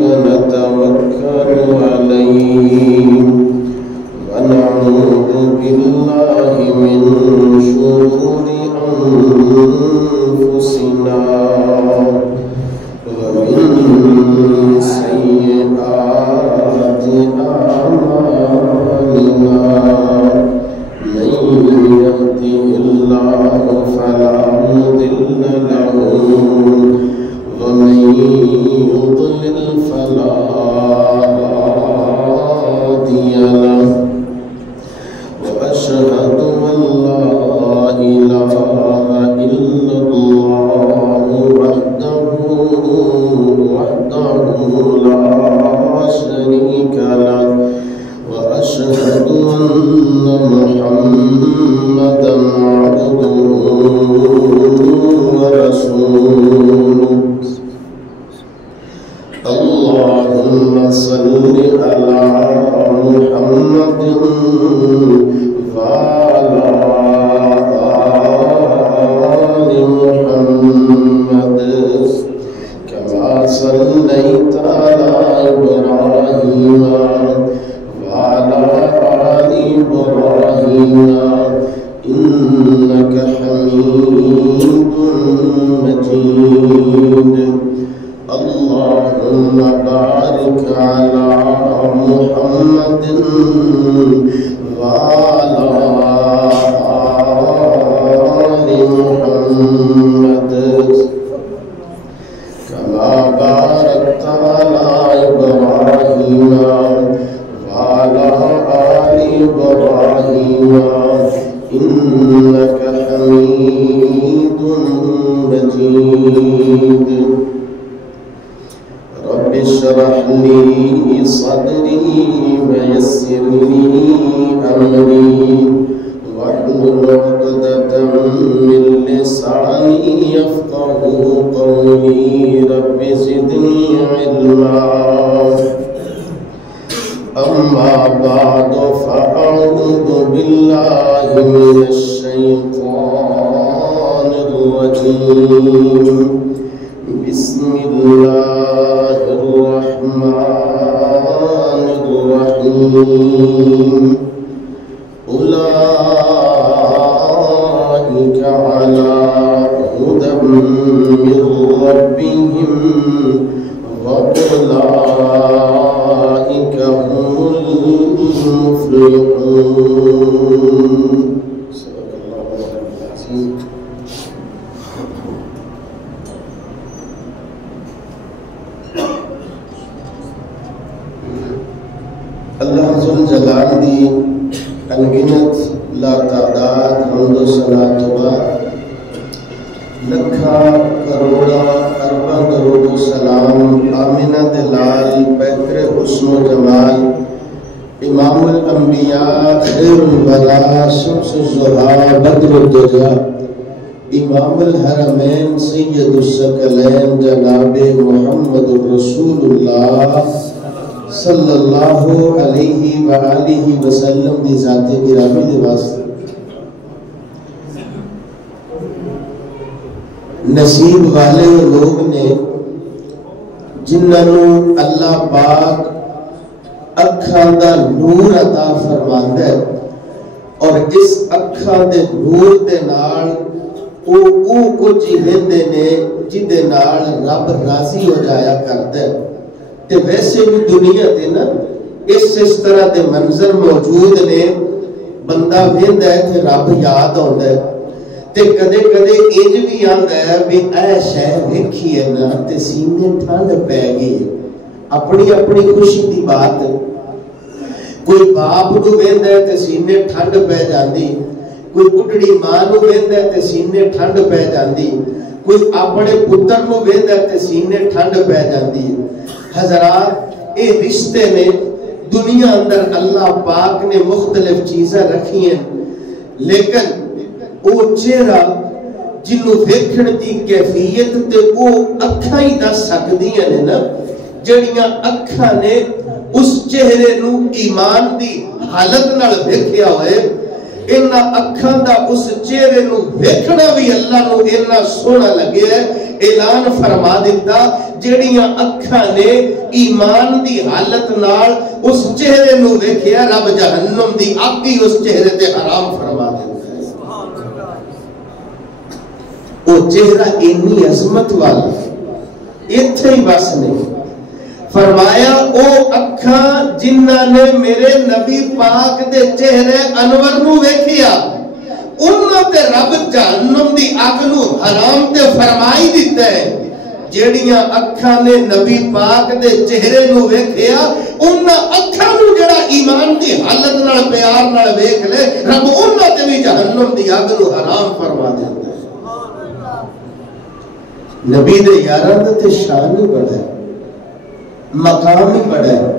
ونتوكل عليه ونعوذ بالله من شرور أنفسنا ومن سيئات أعمالنا من يهده الله فلا مضل له ومن يضلل فلا هادي له وأشهد أن لا إله إلا الله وحده لا شريك له وأشهد أن محمدا عبده ورسوله اللهم صل على محمد وعلى آل محمد كما صليت على إبراهيم وعلى آل إبراهيم إنك حميد مجيد اللهم بارك على محمد وعلى آل محمد كما باركت على إبراهيم وعلى آل إبراهيم إنك حميد مجيد رب اشرح لي صدري ويسر لي أمري واحلل عقدة من لساني يفقهوا قولي رب زدني علما أما بعد فأعوذ بالله من الشيطان الرجيم بسم الله الرحمن الرحيم أولئك على هدى من ربهم وأولئك هم المفلحون صدق الله العظيم اللہ ذوالجلال دی انگنت لا تعداد حمد و ثنا تو بعد لکھا کروڑا ارباں درود و سلام آمنہ دلال پیکر حسن و جمال امام الانبیاء خیر الورا شمس الزہا بدر الدجا امام الحرمین سید الثقلین جناب محمد رسول اللہ صلی اللہ علیہ وآلہ وسلم دی ذات گرامی دے واسطے نصیب والے لوگ نے جنہوں اللہ پاک اکھاں دا نور عطا فرماندا ہے اور اس اکھاں دے نور دے نال او کچھ ویندے نے جدے نال رب راضی ہو جایا کردا ہے تے ویسے بھی دنیا تے نا اس طرح دے منظر موجود نے بندہ ویندا ہے تے رب یاد ہوندا ہے تے کدے کدے انج بھی آندا ہے بھی اے شے ویکھی ہے نا تے سینے ٹھنڈ پے گئی اپنی اپنی خوشی دی بات کوئی باپ نو ویندا ہے تے سینے ٹھنڈ پے جاندی کوئی بڈڑی ماں نو ویندا ہے تے سینے ٹھنڈ پے جاندی کوئی اپنے پتر نو ویندا ہے تے سینے ٹھنڈ پے جاندی حضرات اے رشتے نے دنیا اندر اللہ پاک نے مختلف چیزیں رکھی ہیں لیکن وہ چہرہ جنہوں ویکھن دی کیفیت تے وہ اکھاں ہی دس سکدیاں نے نا جڑیاں اکھاں نے اس چہرے نو ایمان دی حالت نال ویکھیا ہوئے انہاں اکھاں دا اس چہرے نو ویکھنا بھی اللہ نو اتنا سونا لگے ہے اعلان فرما دیتا جڑیاں اکھاں نے ایمان دی حالت نال اس چہرے نو ویکھیا رب جہنم دی اگ ہی اس چہرے تے حرام فرما دیتا ہے۔ وہ چہرہ اتنی عظمت والا اتھے ہی بس نہیں، فرمایا او اکھاں جنہاں نے میرے نبی پاک دے چہرے انور نو ویکھیا انہاں تے رب جہنم دی اگ نو حرام تے فرمائی دیتا ہے۔ جیڑیاں اکھاں نے نبی پاک دے چہرے نو ویکھیا انہاں اکھاں نو جڑا ایمان دی حالت نال پیار نال ویکھ لے رب انہاں تے بھی جہنم دی اگ نو حرام فرما دیتا ہے۔ نبی دے یاراں دا تے شان ہی بڑا ہے، مقام ہی بڑا ہے،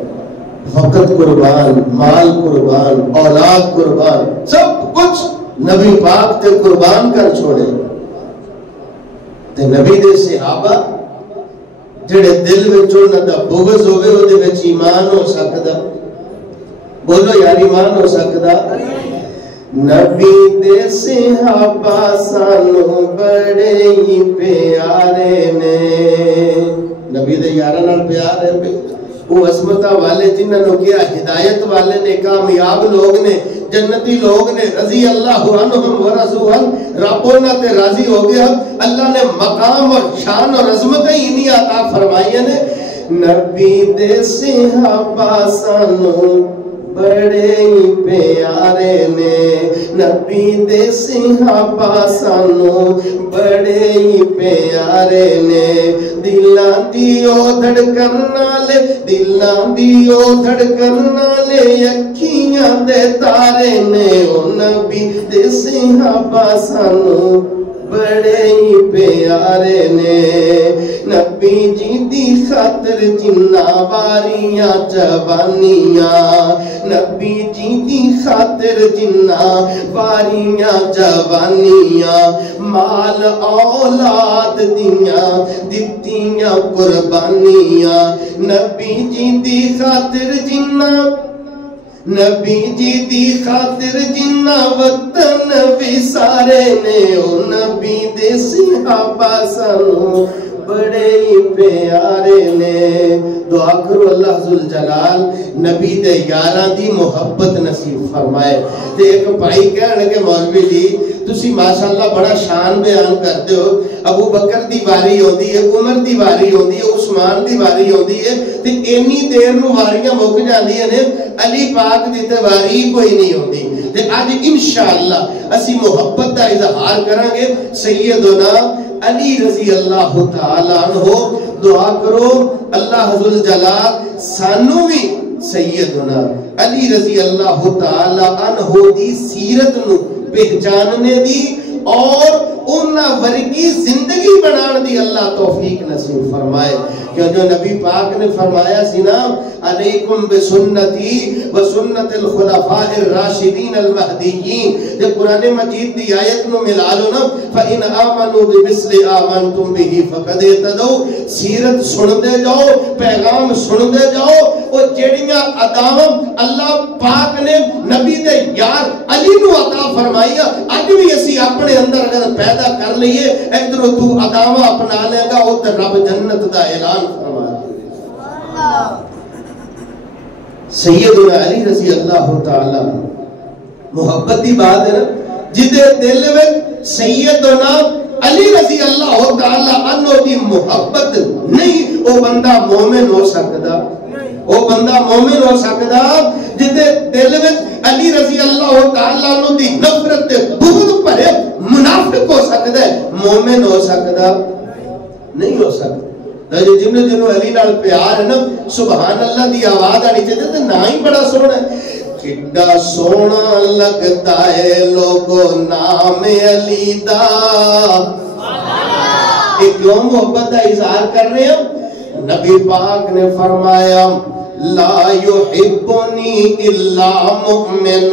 وقت قربان، مال قربان، اولاد قربان، سب کچھ نبی پاک تے قربان کر چھوڑے۔ تے نبی دے صحابہ جڑے دل وچ انہاں دا بغض ہوئے او دے وچ ایمان ہو سکدا؟ بولو یار ایمان ہو سکدا؟ نبی دے صحابہ سانو بڑے ہی پیارے نے، نبی دے یاراں نال پیار ہے، وہ عظمتاں والے جنہاں نو کیا ہدایت والے نے، کامیاب لوگ نے، جنتی لوگ نے، رضی اللہ عنہم ورضوا عنہ، رب انہاں تے راضی ہو گیا۔ اللہ نے مقام اور شان اور عظمتیں انہی عطا فرمائی نے۔ نبی دے صحابہ سانو بڑے ہی پیارے نے، نبی دے صحابہ سانو بڑے ہی پیارے نے، دلاں دی او دھڑکن نالے، دلاں دی او دھڑکن نالے، اکھیاں دے تارے نے، او نبی دے صحابہ سانو بڑے ہی پیارے نے۔ نبی جی دی خاطر جنہ واریاں جوانیاں، نبی جی دی خاطر جنہ واریاں جوانیاں، مال اولاد دیاں دتیاں قربانیاں، نبی جی دی خاطر جنہ، نبی جی دی خاطر جنہ وطن وسارے نے، او نبی دے صحابہ سانو بڑے ہی پیارے نے۔ دعا کرو اللہ ذوالجلال نبی دے یاراں دی محبت نصیب فرمائے۔ تے ایک بھائی کہن لگے مولوی جی تسی ماشاءاللہ بڑا شان بیان کرتے ہو، ابو بکر دی واری ہوندی ہے، عمر دی واری ہوندی ہے، عثمان دی واری ہوندی ہے، تے اینی دیر نو واریاں مک جاندیاں نے، علی پاک دی تے واری کوئی نہیں ہوندی۔ تے اج انشاءاللہ اسی محبت دا اظہار کریں گے سیدنا علی رضی اللہ تعالی عنہ۔ دعا کرو اللہ ذوالجلال سانو بھی سیدنا علی رضی اللہ تعالی عنہ دی سیرت نو پہچاننے دی اور انہاں ورگی زندگی بنان دی اللہ توفیق نصیب فرمائے۔ کہ جو نبی پاک نے فرمایا سی نا علیکم بسنتی و سنت الخلفاء الراشدین المہدیین، جب قرآن مجید دی آیت نو ملا لو نا فَإِنْ آمَنُوا بِمِثْلِ آمَنْتُمْ بِهِ فَقَدْ اهْتَدَوْا، سیرت سن دے جاؤ، پیغام سن دے جاؤ، اور جڑیاں عطاواں اللہ پاک نے نبی دے یار علی نو عطا فرمائیا اج بھی اسی اپنے اندر اگر پیدا کر لئیے ادھر تو عطاواں اپنا لے گا ادھر رب جنت دا اعلان فرما دے۔ سیدنا علی رضی اللہ تعالی محبت دی بات ہے نا، جدے دل میں سیدنا علی رضی اللہ تعالی عنہ دی محبت نہیں، او بندہ مومن ہو سکتا، او بندہ مومن ہو سکتا جدے دل میں علی رضی اللہ تعالی عنہ دی نفرت تے بغض بھرے منافق ہو سکتا ہے، مومن ہو سکتا نہیں ہو سکتا۔ جنہوں جنہوں علی نال پیار ہے نا سبحان اللہ دی آواز آنی چاہتے تو نہ ہی بڑا سونا ہے، کڈا سونا لگتا ہے لوگو نام علی دا۔ ایک کیوں محبت دا اظہار کر رہے ہیں؟ نبی پاک نے فرمایا لا يحبني الا مؤمن،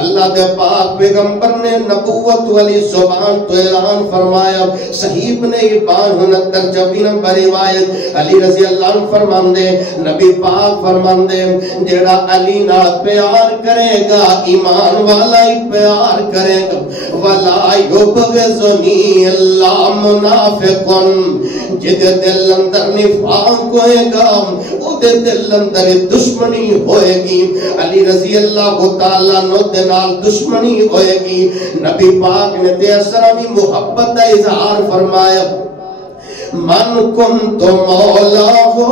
اللہ دے پاک پیغمبر نے نبوت والی زبان تو اعلان فرمایا. صحیح ابن حبان 69 نمبر روایت علی رضی اللہ عنہ فرماندے نبی پاک فرماندے جیڑا علی نال پیار کرے گا ایمان والا ہی پیار کرے گا. ولا یبغضنی الا منافق جد دل اندر نفاق ہوئے گا او دے دل اندر دشمنی ہوئے گی. علی رضی اللہ تعالیٰ عنہ دے نال دشمنی ہوئے گی. نبی پاک نے تے اسرا بھی محبت کا اظہار فرمایا. من کنت مولا ہو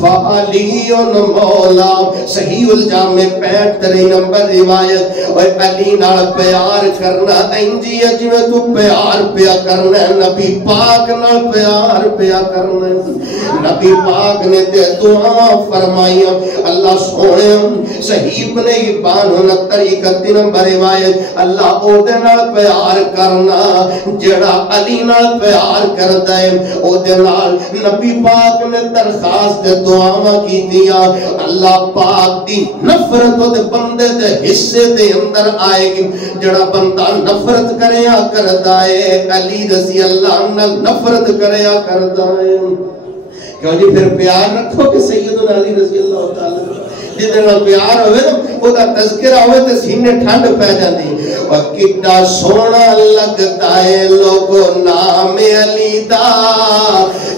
فعلی مولا. صحیح الجامع 65 نمبر روایت. اور علی نال پیار کرنا انجی جویں تو پیار پیا کرنا ہے نبی پاک نال پیار پیا کرنا ہے. نبی پاک نے تے دعا فرمائیاں اللہ سونے. صحیح ابن حبان 69 نمبر روایت اللہ او دے نال پیار کرنا جڑا علی نال پیار کردا ہے. او دے نال نبی پاک نے درخواست دعاواں کیتیاں اللہ پاک دی نفرت او دے بندے دے حصے دے اندر آئے گی. جڑا بندہ نفرت کریا کردا ہے علی رضی اللہ عنہ نفرت کریا کردا ہے. کیوں جی پھر پیار رکھو کہ سیدنا علی رضی اللہ تعالی جدنا پیار ہوئے او دا تذکرہ ہوئے تے سینے ٹھنڈ پہ جاندی. اور کتنا سونا لگتا ہے لوگو نام علی دا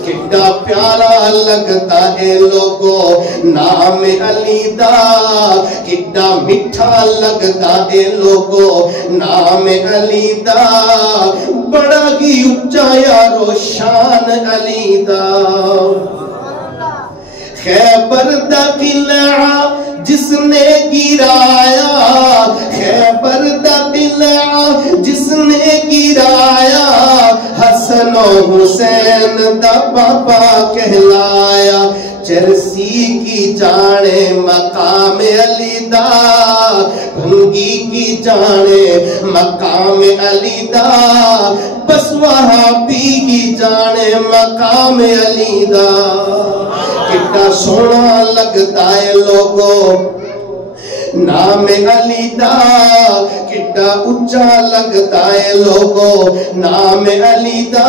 کتنا پیارا لگتا ہے لوگو نام علی دا کتنا میٹھا لگتا ہے لوگو نام علی دا بڑا ہی اونچا یارو شان علی دا. خیبر دا قلعہ جس نے گرایا خیبر دا قلعہ جس نے گرایا حسن و حسین دا بابا کہلایا. چرسی کی جانے مقام علی دا بھنگی کی جانے مقام علی دا بس وہابی کی جانے مقام علی دا. کتنا سونا لگتا ہے لوگو نام علی دا کتنا اونچا لگتا ہے لوگو نام علی دا.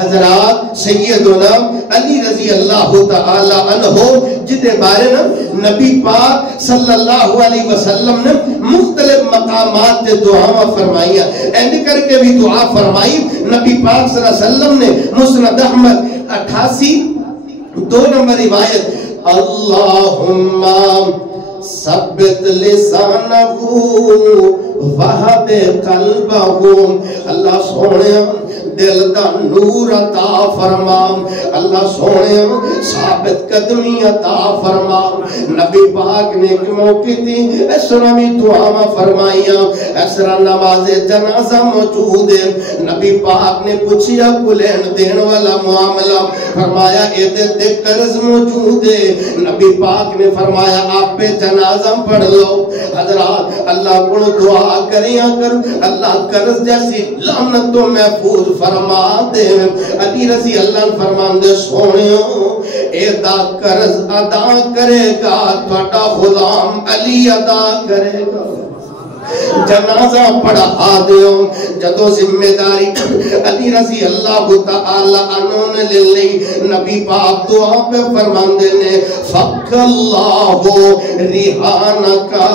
حضرات سیدنا علی رضی اللہ تعالی عنہ جدے بارے نا نبی پاک صلی اللہ علیہ وسلم نے مختلف مقامات تے دعا فرمائیاں. اینڈ کر کے بھی دعا فرمائی. نبی پاک صلی اللہ علیہ وسلم نے مسند احمد 88 نمبر روایت اللہم ثبت لسانہو وہد قلبہو. اللہ سونے دل دا نور عطا فرما. اللہ سونے ثابت قدمی عطا فرما. نبی پاک نے ایک موقع تھی اسرا میں دعا فرمائیاں. اسرا نماز جنازہ موجود ہے. نبی پاک نے پوچھیا کلین دین والا معاملہ فرمایا اے قرض موجود ہے. نبی پاک نے فرمایا آپ پہ جنازہ پڑھ لو. حضرات اللہ کو دعا کریا کر اللہ قرض جیسی لعنت تو محفوظ فرما دے. علی رضی اللہ فرمان دے سونیو اے دا قرض ادا کرے گا تھوڑا غلام علی ادا کرے گا. جنازہ پڑھا دیو. جدو ذمہ داری علی رضی اللہ تعالی عنہ نے لے لی. نبی پاک دعا پہ فرماندے نے فق اللہ ریحانکا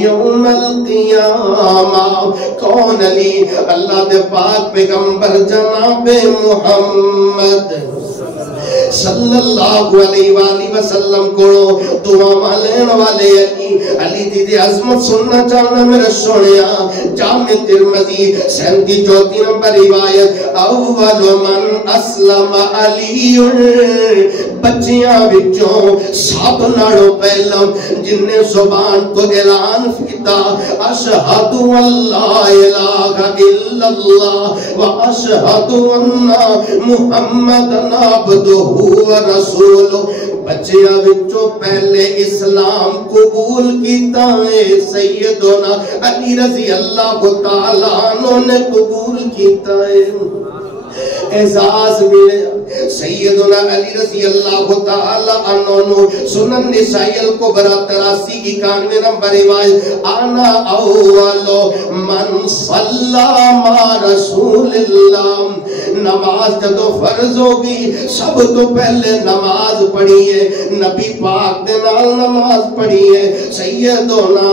یوم القیامہ. کون علی؟ اللہ دے پاک پیغمبر جناب محمد صلی اللہ علیہ وآلہ وسلم کو دعا مالین والے علی. علی دی عظمت سننا چاہنا میرے سنیا. جامع ترمذی 37 نمبر روایت اول من اسلم علی. بچیاں وچوں سب نالوں پہلا جن نے زبان تو اعلان کیتا اشہد اللہ الہ الا اللہ و اشہد ان محمد عبدہ رسول. بچیاں وچوں پہلے اسلام قبول کیتا ہے سیدنا علی رضی اللہ تعالیٰ عنہ نے قبول کیتا ہے. اعزاز ملے سیدنا علی رضی اللہ تعالی عنہ سنن نسائی الکبریٰ 8391 نمبر روایت انا اول من صلی مع رسول اللہ نماز جدو فرض ہوگی سب تو پہلے نماز پڑھیے نبی پاک دے نال نماز پڑھیے سیدنا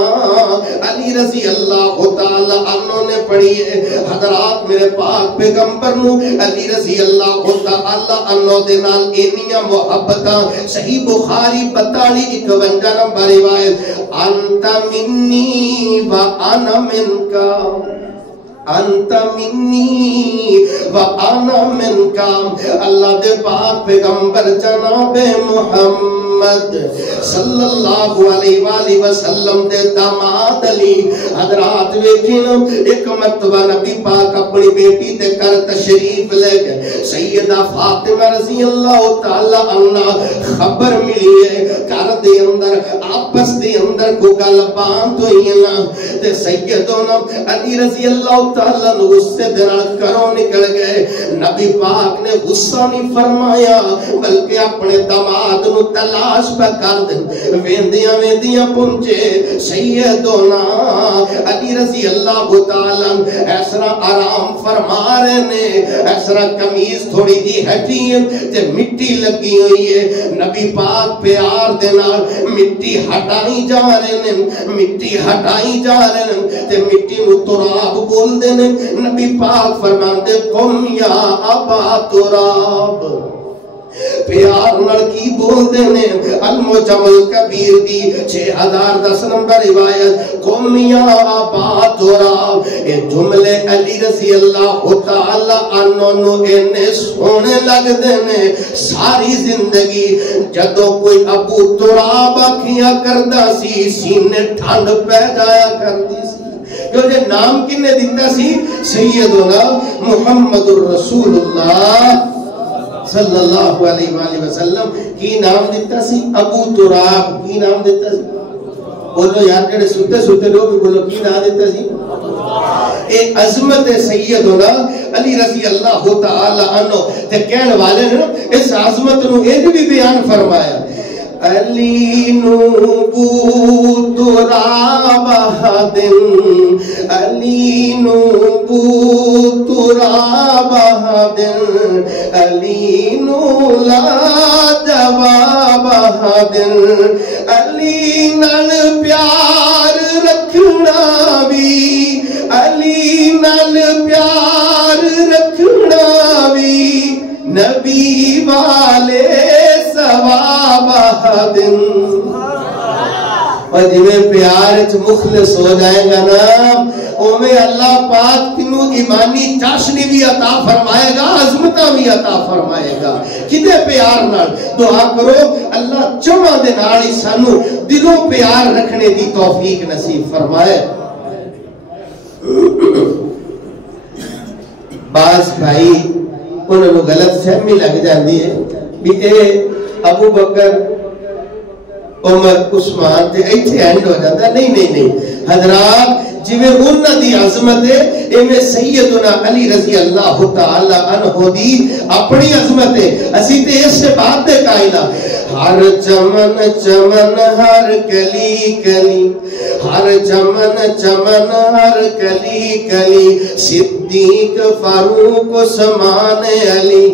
علی رضی اللہ تعالی عنہ نے پڑھیے حضرات میرے پاک پیغمبر نو علی رضی اللہ تعالی عنہ دے نال انیاں محبتاں صحیح بخاری 4251 نمبر روایت انت منی و انا منکا انت منی و انا منکا اللہ دے پاک پیغمبر جناب محمد صلی اللہ علیہ وآلہ وسلم دے داماد علی حضرات ویکھن ایک مرتبہ نبی پاک اپنی بیٹی تے کر تشریف لے گئے سیدہ فاطمہ رضی اللہ تعالی عنہ خبر ملی ہے گھر دے اندر آپس دے اندر کو گل بات ہوئی نا تے سیدنا علی رضی اللہ تعالی عنہ غصے دے نال کروں نکل گئے نبی پاک نے غصہ نہیں فرمایا بلکہ اپنے داماد نو تلاش پہ کر دیں ویندیاں ویندیاں پہنچے سیدنا علی رضی اللہ تعالی ایسرا آرام فرما رہے نے ایسرا کمیز تھوڑی دی ہٹی ہے تے مٹی لگی ہوئی ہے نبی پاک پیار دینا مٹی ہٹائی جا رہے ہیں مٹی ہٹائی جا رہے ہیں تے مٹی نو تراب بول دینے نبی پاک فرماندے قم یا ابا تراب پیار لڑکی بول دینے المجم الکبیر دی 6010 نمبر روایت قم یا ابا تراب اے جملے علی رضی اللہ تعالی عنہ نو انہیں سونے لگ دینے ساری زندگی جدو کوئی ابو تراب آکھیاں کردہ سی سینے ٹھنڈ پہ جایا کردی سی جو نام کنے دیتا سی سیدنا محمد الرسول اللہ صلی اللہ علیہ وآلہ وسلم کی نام دیتا سی ابو تراب کی نام دیتا سی بولو یار جڑے سوتے سوتے لوگ بولو کی نام دیتا سی اے عظمت سیدنا علی رضی اللہ تعالی عنہ تے کہنے والے نے اس عظمت نو ایک بھی بیان فرمایا علی نو بو تراب دن علی نو بو تراب دن علی نو لا جواب دن علی نال پیار رکھنا بھی علی نال پیار رکھنا بھی نبی والے ثواب دن اور جنہیں پیار مخلص ہو جائے گا نا اومیں اللہ پاک تنو ایمانی چاشنی بھی عطا فرمائے گا عظمتہ بھی عطا فرمائے گا کدے پیار نال دعا کرو اللہ چمہ دے نالی سانو دلوں پیار رکھنے دی توفیق نصیب فرمائے بعض بھائی انہوں نے غلط فہمی لگ جاندی ہے بھی اے ابو بکر عمر عثمان تے ایتھے اینڈ ہو جاتا ہے نہیں حضرات جویں انہاں دی عظمت ہے ایویں سیدنا علی رضی اللہ تعالی عنہ دی اپنی عظمت ہے اسی تے اس سے بات دے قائلہ ہر چمن چمن ہر کلی کلی ہر چمن چمن ہر کلی کلی صدیق فاروق عثمان علی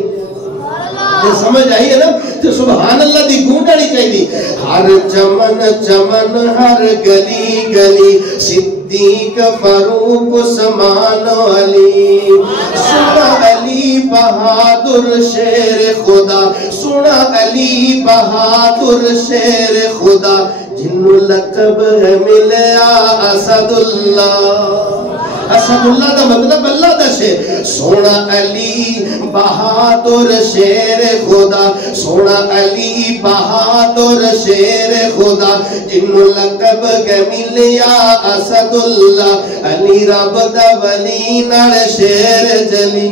سمجھ آئی ہے نا تو سبحان اللہ دی گونڈانی چاہیے ہر چمن چمن ہر گلی گلی صدیق فاروق عثمان علی سنا علی بہادر شیر خدا سنا علی بہادر شیر خدا جنو لقب ملیا اسد اللہ اسد اللہ دا مطلب اللہ دا شیر سونا علی بہادر شیر خدا سونا علی بہادر شیر خدا جنو لقب ملیا اسد اللہ علی رب دا ولی نال شیر جلی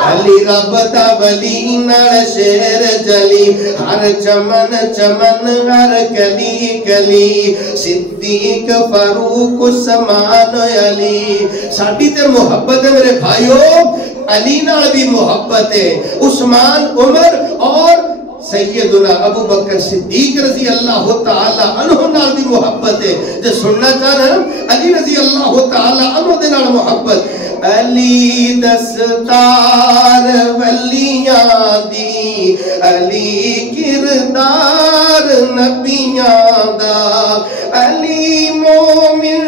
علی رب دا ولی نال شیر جلی ہر چمن چمن ہر کلی کلی صدیق فاروق عثمان علی ساڈی تے محبت ہے میرے بھائیو علی نال بھی محبت ہے عثمان عمر اور سیدنا ابو بکر صدیق رضی اللہ تعالی عنہ نال بھی محبت ہے جو سننا چاہ رہے ہیں علی رضی اللہ تعالی عنہ دے نال محبت علی دستار ولیاں دی علی کردار نبیاں دا علی مومن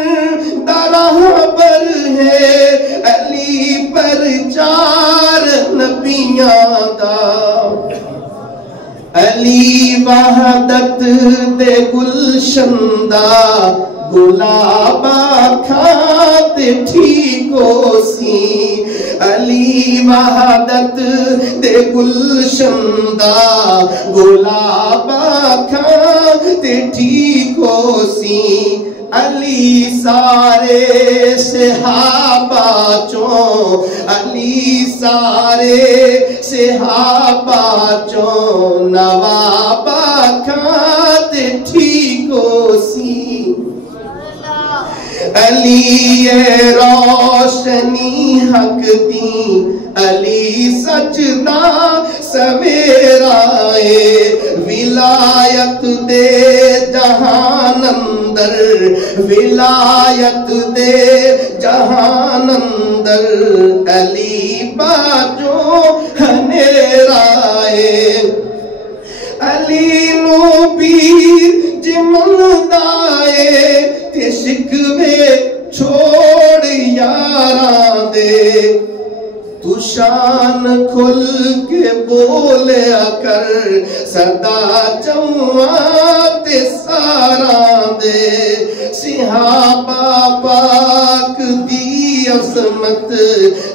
دا راہبر ہے علی پرچار نبیاں دا علی وحدت دے گلشن دا گلابا کھاتے ٹھیکو سی علی وحدت دے گلشن دا گلابا کھاتے ٹھیکو سی علی سارے صحابہ چوں علی سارے صحابہ چوں نوابا کھاتے ٹھیکو سی علی روشنی حق دی علی سجدہ سویرائے ولایت دے جہان اندر ولایت دے جہان اندر علی باجو ہنیرائے علی نو پیر جمن دائے تے شکوے چھوڑ یاراں دے تو شان کھل کے بولیا کر صدا چوان تے ساراں دے صحابہ پاک دی عظمت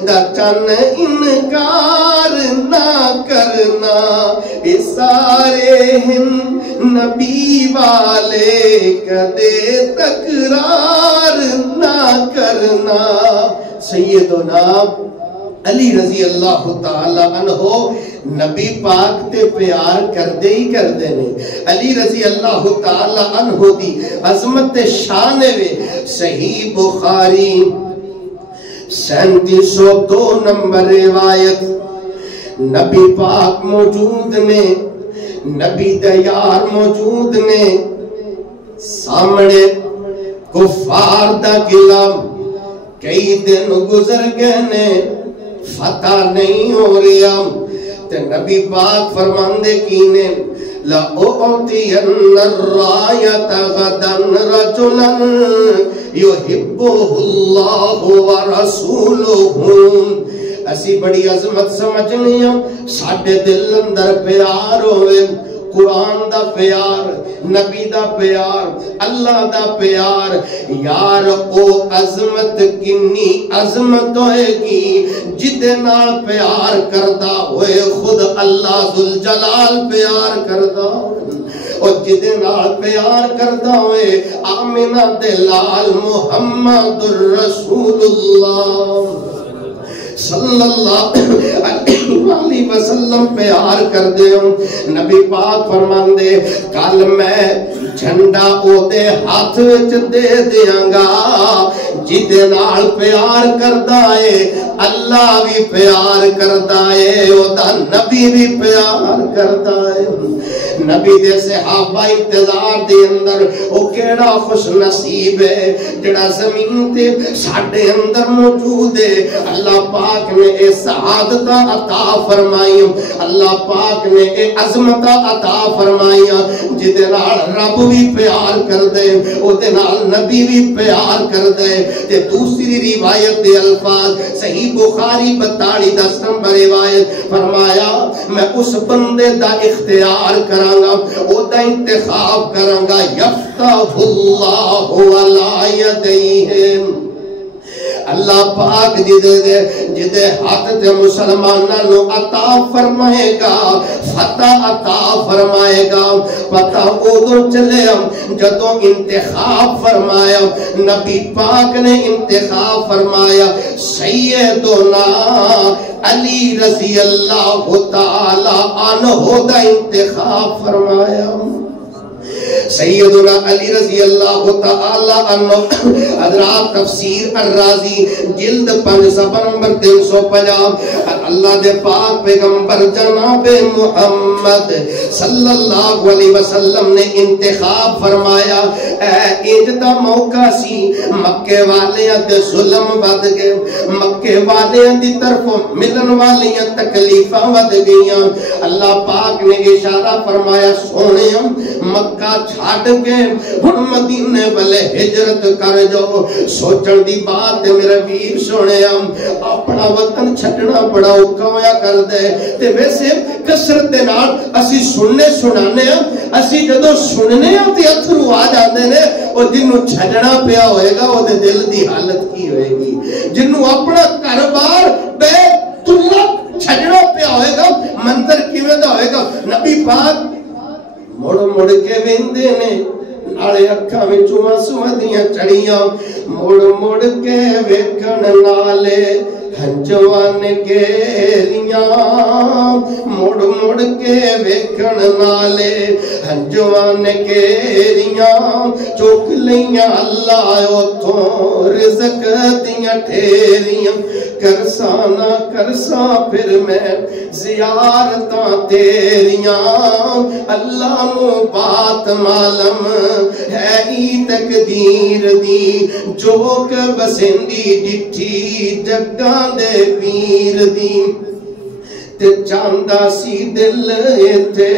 دا چن انکار نہ کرنا اے سارے ہند نبی والے کدے تکرار نہ کرنا سیدنا علی رضی اللہ تعالی عنہ نبی پاک تے پیار کردے ہی کردے نہیں علی رضی اللہ تعالی عنہ دی عظمت شان وے صحیح بخاری 3702 نمبر روایت نبی پاک موجود نے نبی دیار موجود نے سامنے کفار دا قلعہ کئی دن گزر گئے نے فتح نہیں ہو رہا تے نبی پاک فرماندے کینے لَأُعْتِيَنَّ الرَّایَةَ غَدًا رَجُلًا يُحِبُّهُ اللَّهُ وَرَسُولُهُ اسی بڑی عظمت سمجھنی ہم ساڑھے دل اندر پیار ہوئے قرآن دا پیار نبی دا پیار اللہ دا پیار یار او عظمت کنی عظمت ہوئے گی جدے نال پیار کردہ ہوئے خود اللہ ذوالجلال پیار کردہ ہوئے اور جدے نال پیار کردہ ہوئے آمنہ دلال محمد الرسول اللہ صلی اللہ علیہ وسلم پیار کر دے نبی پاک فرمان دے کل میں جھنڈا او دے ہاتھ وچ دے دیاں گا جدے نال پیار کردہ ہے اللہ بھی پیار کردہ ہے او دا نبی بھی پیار کردہ ہے نبی دے صحابہ انتظار دے اندر او کیڑا خوش نصیب ہے جڑا زمین تے ساڑھے اندر موجود ہے اللہ پاک نے اے سعادت عطا فرمائی اللہ پاک نے اے عظمت عطا فرمائی جدے نال رب بھی پیار کر دے او دے نال نبی بھی پیار کر دے تے دوسری روایت دے الفاظ صحیح بخاری 42 نمبر روایت فرمایا میں اس بندے دا اختیار کرانگا او دا انتخاب کرانگا یفتح اللہ علی یدیہم اللہ پاک جدے ہاتھ تے مسلمانہ نو عطا فرمائے گا، فتح عطا فرمائے گا۔ پتہ ادو چلے جدوں انتخاب فرمایا، نبی پاک نے انتخاب فرمایا سیدنا علی رضی اللہ تعالی عنہ دا انتخاب فرمایا۔ سیدنا علی رضی اللہ تعالی عنہ حضرات تفسیر الرازی جلد 5 صفحہ نمبر 350 اللہ دے پاک پیغمبر جناب محمد صلی اللہ علیہ وسلم نے انتخاب فرمایا۔ اجدا موقع سی مکے والیاں تے ظلم ود گئے، مکے والیاں دی طرف ملن والیاں تکلیفاں ود گئیاں۔ اللہ پاک نے اشارہ فرمایا سونے مکہ چھاڑ کے ہن مدینے والے ہجرت کر جو۔ سوچن دی بات میرے ویر سونے اپنا وطن چھڈنا بڑا اوکھا ہویا کر دے تے ویسے کثرت دے نال اسی سننے سنانے اسی جدوں سننے تے اتھرو آ جاندے نے، او جنوں چھڈنا پیا ہوئے گا او دے دل دی حالت کی ہوئے گی؟ جنوں اپنا گھر بار بیت اللہ چھڈنا پیا ہوئے گا منظر کیویں دا ہوئے گا؟ نبی پاک مڑ مڑ کے ویندے نے، نالے اکھاں وچوں آنسو دیاں چڑیاں، مڑ مڑ کے ویکھن نالے ہنجوان گیریاں، مڑ مڑ کے ویکھن نالے ہنجوان گیریاں، چوک لیاں اللہ اوتھوں رزق دیاں ٹھیریاں، کرساں نہ کرساں پھر میں زیارتاں تیریاں، اللہ نو بات معلوم ہے ای تقدیر دی، جو کہ بسندی ڈٹھی جگاں دے پیر دی، تے چاندہ سی دل ایتھے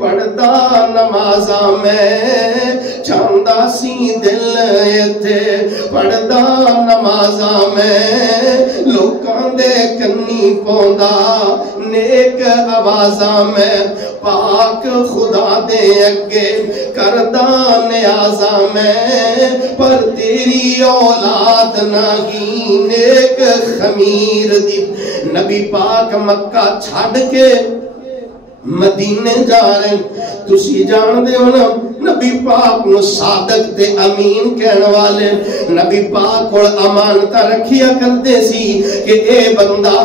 پڑھدا نمازاں میں، چاندہ سی دل ایتھے پڑھدا نمازاں میں، لوکاں دے کنی پوندا نیک آوازاں میں، پاک خدا دے اگے کردہ نیازاں میں، پر تیری اولاد نہیں نیک خمیر دی۔ نبی پاک مکہ چھڑ کے مدینے جا رہے ہیں، تسی جان دے ہو نا نبی پاک نو صادق تے امین کہنے والے، نبی پاک اور امانت رکھیا کردے سی کہ اے بندہ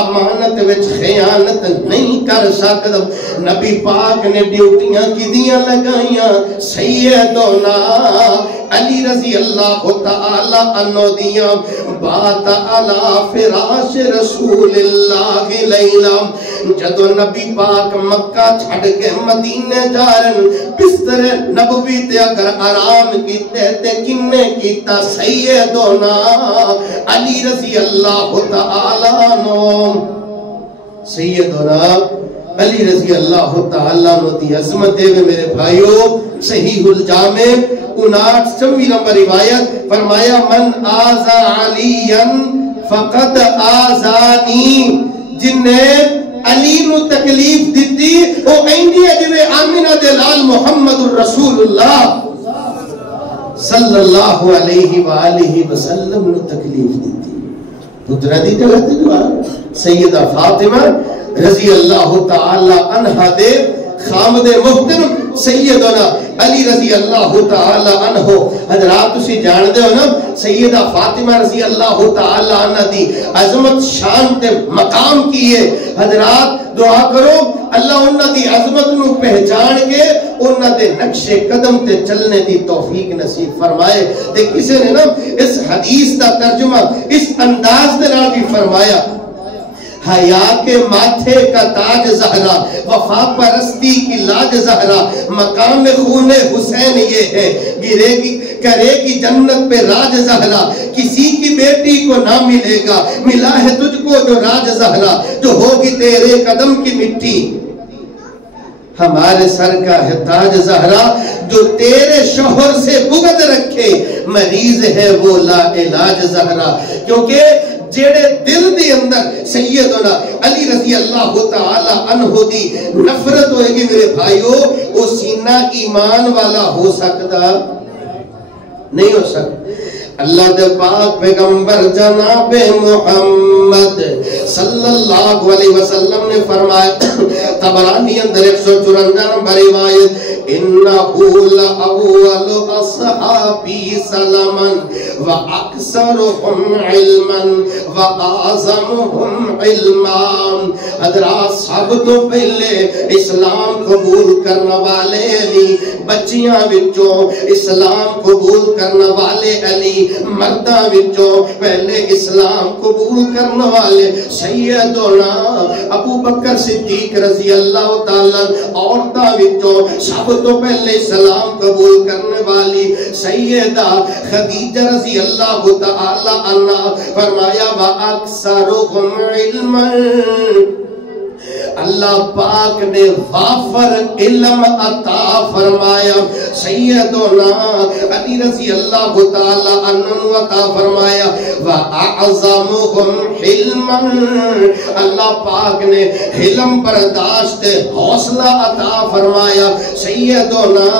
امانت وچ خیانت نہیں کر سکتا۔ نبی پاک نے ڈیوٹیاں کدیاں لگائیاں سیدنا علی رضی اللہ تعالی عنہ دیاں، بات علی فراش رسول اللہ لیلا، جدو نبی پاک مکہ چھڑ کے مدینے جا رہے بستر نبوی تے اگر آرام کیتے تے کنے کیتا سیدنا علی رضی اللہ تعالی عنہ۔ سیدنا علی رضی اللہ تعالی عنہ دی عظمت دے میرے بھائیو، صحیح الجامع 59 نمبر روایت فرمایا من آزا علیاً فقد آزانی، جن نے علی نو تکلیف دیتی او اینڈی جوے آمینہ دے لال محمد الرسول اللہ صلی اللہ علیہ وآلہ وسلم نو تکلیف دیتی۔ پترہ دی جگہ تے جو سیدہ فاطمہ رضی اللہ تعالی عنہ دے خامد محترم سیدنا علی رضی اللہ تعالی عنہ، حضرات اسی جان دے ہو نا سیدہ فاطمہ رضی اللہ تعالی عنہ دی عظمت شان تے مقام کیے۔ حضرات دعا کرو اللہ انہ دی عظمت نو پہچان کے انہ دے نقش قدم تے چلنے دی توفیق نصیب فرمائے۔ تے کسی نے نا اس حدیث دا ترجمہ اس انداز دے نال بھی فرمایا، حیا کے ماتھے کا تاج زہرا، وفا پرستی کی لاج زہرا، مقام خون حسین یہ ہے، کرے گی جنت پہ راج زہرا، کسی کی بیٹی کو نہ ملے گا ملا ہے تجھ کو جو راج زہرا، جو ہوگی تیرے قدم کی مٹی ہمارے سر کا ہے تاج زہرا، جو تیرے شوہر سے بغض رکھے مریض ہے وہ لا علاج زہرا۔ کیونکہ جیڑے دل دی اندر سیدنا علی رضی اللہ تعالی عنہ دی نفرت ہوئے گی میرے بھائیو، وہ سینہ ایمان والا ہو سکتا نہیں ہو سکتا۔ اللہ دے پاک پیغمبر جناب محمد صلی اللہ علیہ وسلم نے فرمایا، طبرانی اندر 154 نمبر روایت، انہو لأول اصحابی سلما واکثرهم علما واعظمهم علما۔ حضرات سب تو پہلے اسلام قبول کرنے والے علی، بچیاں وچوں اسلام قبول کرنے والے علی، مرداں وچوں پہلے اسلام قبول کرنے والے سیدنا ابو بکر صدیق رضی اللہ تعالیٰ، عورتاں وچوں سب تو پہلے اسلام قبول کرنے والی سیدہ خدیجہ رضی اللہ تعالیٰ عنہا، فرمایا وَأَكْثَرُهُمْ عِلْمًا، اللہ پاک نے وافر علم عطا فرمایا۔ سیدنا علی رضی اللہ تعالی عنہ عطا فرمایا، وَأَعْظَمُهُمْ حِلْمًا، اللہ پاک نے حلم برداشت حوصلہ عطا فرمایا۔ سیدنا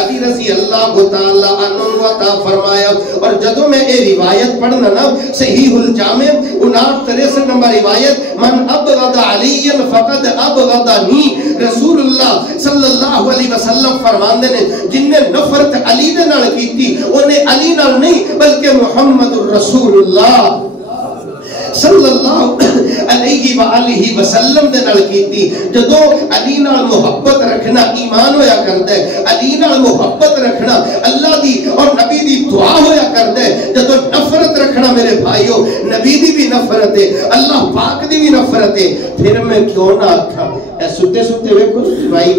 علی رضی اللہ تعالی عنہ عطا فرمایا۔ اور جدوں میں یہ روایت پڑھنا نا، صحیح الجامع 59-63 نمبر روایت، من ابغض علی فقد ابغضنی، رسول اللہ صلی اللہ علیہ وسلم فرماندے نے جن نے نفرت علی دے نال کیتی انہیں علی نال نہیں بلکہ محمد الرسول اللہ صلی اللہ علیہ وآلہ وسلم دے نال کیتی۔ جدو علی نال محبت رکھنا ایمان ہویا کرتا ہے، علی نال محبت رکھنا اللہ دی اور نبی دی دعا ہویا کرتا ہے۔ جدو نفرت رکھنا میرے بھائیو، نبی دی بھی نفرت ہے، اللہ پاک دی بھی نفرت ہے، پھر میں کیوں نہ آکھا اے ستے ستے ویکھو بھائی،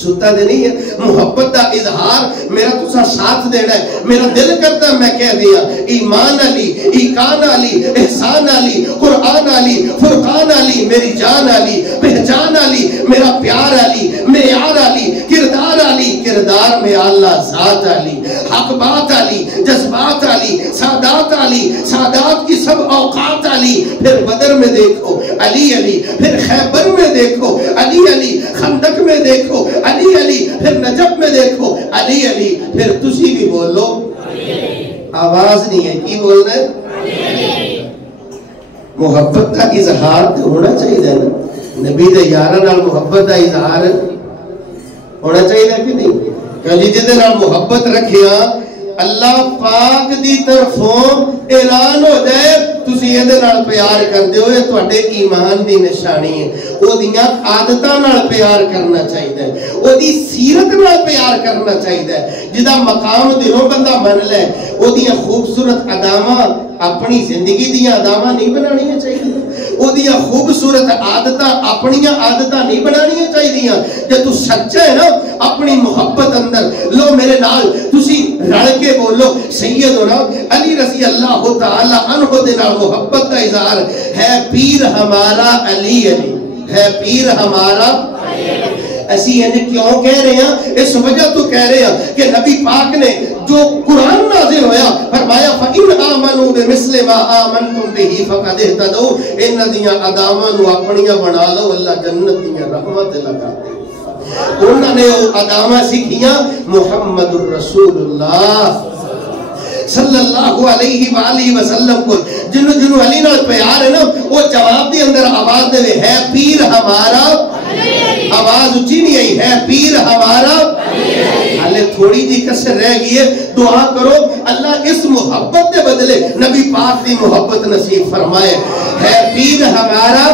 ستا دے نہیں ہے، محبت دا اظہار میرا تسا ساتھ دینا ہے، میرا دل کرتا میں کہہ دیا ایمان علی، ایقان علی، احسان علی، قرآن علی، فرقان علی، میری جان علی، پہچان علی، میرا پیار علی، معیار علی، کردار علی، کردار میں اللہ ذات علی، حق بات علی، جذبات علی، سادات علی، سادات کی سب اوقات علی۔ پھر بدر میں دیکھو علی علی، پھر خیبر میں دیکھو علی علی، خندق میں دیکھو علی علی، پھر نجف میں دیکھو علی علی، پھر تسی بھی بولو آواز نہیں ہے کی بول رہے؟ محبت کا اظہار تو ہونا چاہیے نا، نبی دے یاراں نال محبت کا اظہار ہونا چاہیے کہ نہیں؟ کہ جی جدے نال محبت رکھیا اللہ پاک دی طرفوں اعلان ہو جائے تسی یہ دے نال پیار کر دے ہوئے تواڈے ایمان دی نشانی ہے۔ او دیاں عادتاں نال پیار کرنا چاہیے، او دی سیرت نال پیار کرنا چاہیے، جدا مقام دلوں بندہ من لے، او دیاں خوبصورت اداماں اپنی زندگی دیاں اداماں نہیں بنانیاں چاہیے، او دیاں خوبصورت عادتاں اپنیاں عادتاں نہیں بنانیاں چاہیے۔ جے تو سچا ہے نا اپنی محبت اندر لو میرے نال تسی رل کے بولو سیدنا علی رضی اللہ تعالی عنہ دے نال محبت کا اظہار ہے، پیر ہمارا علی علی ہے، پیر ہمارا ایسی ہے کیوں کہہ رہے ہیں؟ اس وجہ تو کہہ رہے ہیں کہ نبی پاک نے جو قرآن نازل ہویا فرمایا فَإِنْ آمَنُوا بِمِثْلِ مَا آمَنْتُمْ بِهِ فَقَدْ اهْتَدَوْا، ان دیاں اداماں نو اپنیاں بنا لو اللہ جنت دیاں رحمت لگا دے۔ انہوں نے وہ اداماں سیکھیاں محمد الرسول اللہ صلی اللہ علیہ وآلہ وسلم کو، جنہوں علی نال پیار ہے نا وہ جواب دی اندر آواز دے ہے پیر ہمارا، آواز اچھی نہیں آئی ہے پیر ہمارا، حالے تھوڑی جی کسر رہ گئی ہے، دعا کرو اللہ اس محبت دے بدلے نبی پاک دی محبت نصیب فرمائے۔ ہے پیر ہمارا،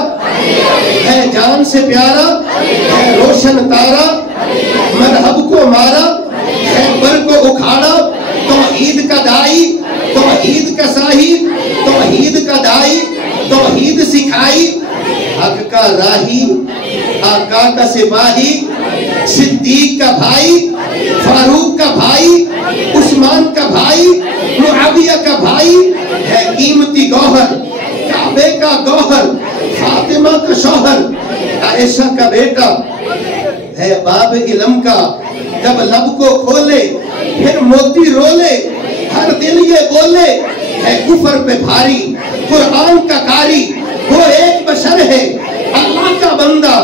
ہے جان سے پیارا، ہے روشن تارا، مذہب کو مارا، خیبر کو اکھاڑا، توحید کا دائی، توحید کا ساہی، توحید کا دائی، توحید سکھائی، حق کا راہی، آقا کا سپاہی، صدیق کا بھائی، فاروق کا بھائی، عثمان کا بھائی، معاویہ کا بھائی، ہے قیمتی گوہر، کعبے کا گوہر، فاطمہ کا شوہر، عائشہ کا بیٹا، ہے باب علم کا، جب لب کو کھولے پھر موتی رولے، ہر دل یہ بولے ہے کفر پہ بھاری، قرآن کا قاری، وہ ایک بشر ہے اللہ کا بندہ،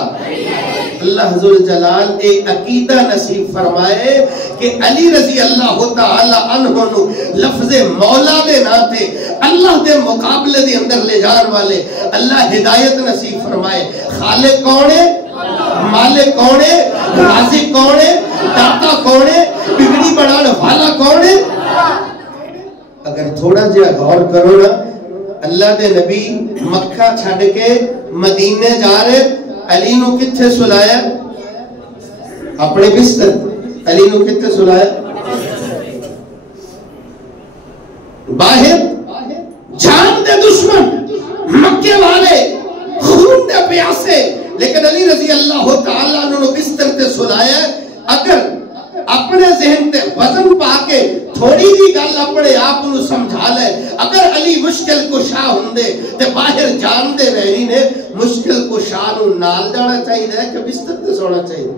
اللہ ذل جلال ایک عقیدہ نصیب فرمائے کہ علی رضی اللہ تعالی عنہ نو لفظ مولا دے ناتے اللہ دے مقابلے دے اندر لے جان والے اللہ ہدایت نصیب فرمائے. خالق کون ہے؟ مالک کون ہے؟ رازق کون ہے؟ داتا کون ہے؟ بگڑی بڑھانے والا کون ہے؟ اگر تھوڑا جہا غور کرو نا، اللہ دے نبی مکہ چھڑ کے مدینے جا رہے، علی نو کتھے سلایا؟ اپنے بستر. علی نو کتھے سلایا؟ باہر جان دے دشمن مکے والے خون دے پیاسے، لیکن علی رضی اللہ تعالیٰ عنہ بستر تے سلایا. اگر اپنے ذہن تے وزن پا کے تھوڑی جی گل اپنے آپ نو سمجھا لے، اگر علی مشکل کو شاہ ہوندے تے باہر جان دے ویری نے مشکل کو شاہ نو نال جانا چاہیے کہ بستر تے سونا چاہیے؟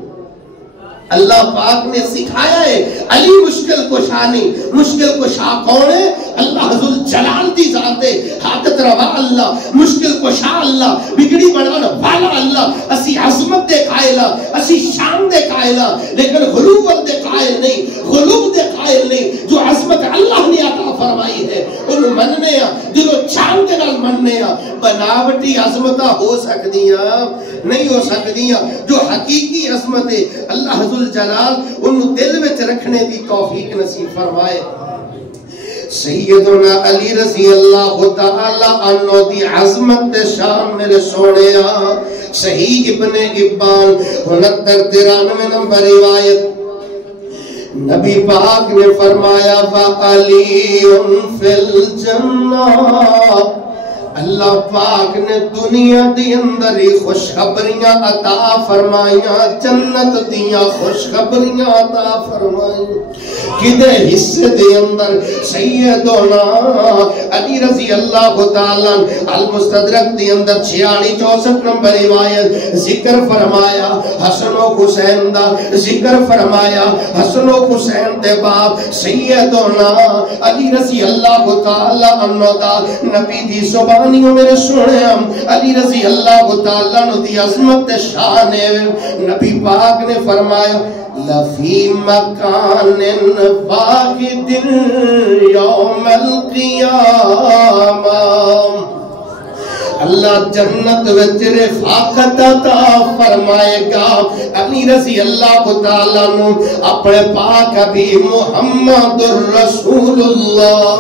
اللہ پاک نے سکھایا ہے علی مشکل کشا نہیں. مشکل کشا کون ہے؟ اللہ ذل جلال دی ذات ہے، حاجت روا اللہ، مشکل کشا اللہ، بگڑی بنانا والا اللہ. اسی عظمت دے قائلہ، اسی شان دے قائلہ، لیکن غلوبت دے قائل نہیں، غلوب دے قائل نہیں. جو عظمت اللہ نے عطا فرمائی ہے انہوں مننے ہیں، دلو چاند دے نال مننے ہیں. بناوٹی عظمتہ ہو سکدیاں نہیں ہو سکدیاں. جو حقیقی عظمت ہے اللہ ذل جلال انہوں دل میں رکھنے دی توفیق نصیب فرمائے. سیدنا علی رضی اللہ تعالی عنہ دی عظمت شان میرے سونے صحیح ابن حبان 69-93 نمبر روایت نبی پاک نے فرمایا وَعَلِيٌّ فِي الْجَنَّةِ. اللہ پاک نے دنیا دی اندر ہی خوشخبریاں عطا فرمائیاں، جنت دیاں خوشخبریاں عطا فرمائیاں. کدے حصے دے اندر سیدنا علی رضی اللہ تعالیٰ المستدرک دے اندر 46-64 نمبر روایت ذکر فرمایا حسن و حسین دا، ذکر فرمایا حسن و حسین دے باپ سیدنا علی رضی اللہ تعالیٰ عنہ دا. نبی دی زبان میرے سونے علی رضی اللہ تعالیٰ عنہ دی عظمت شان ہے. نبی پاک نے فرمایا لفی مکان واحد یوم القیامہ. اللہ جنت وچ رفاقت عطا فرمائے گا علی رضی اللہ تعالیٰ عنہ اپنے پاک حبیب محمد الرسول اللہ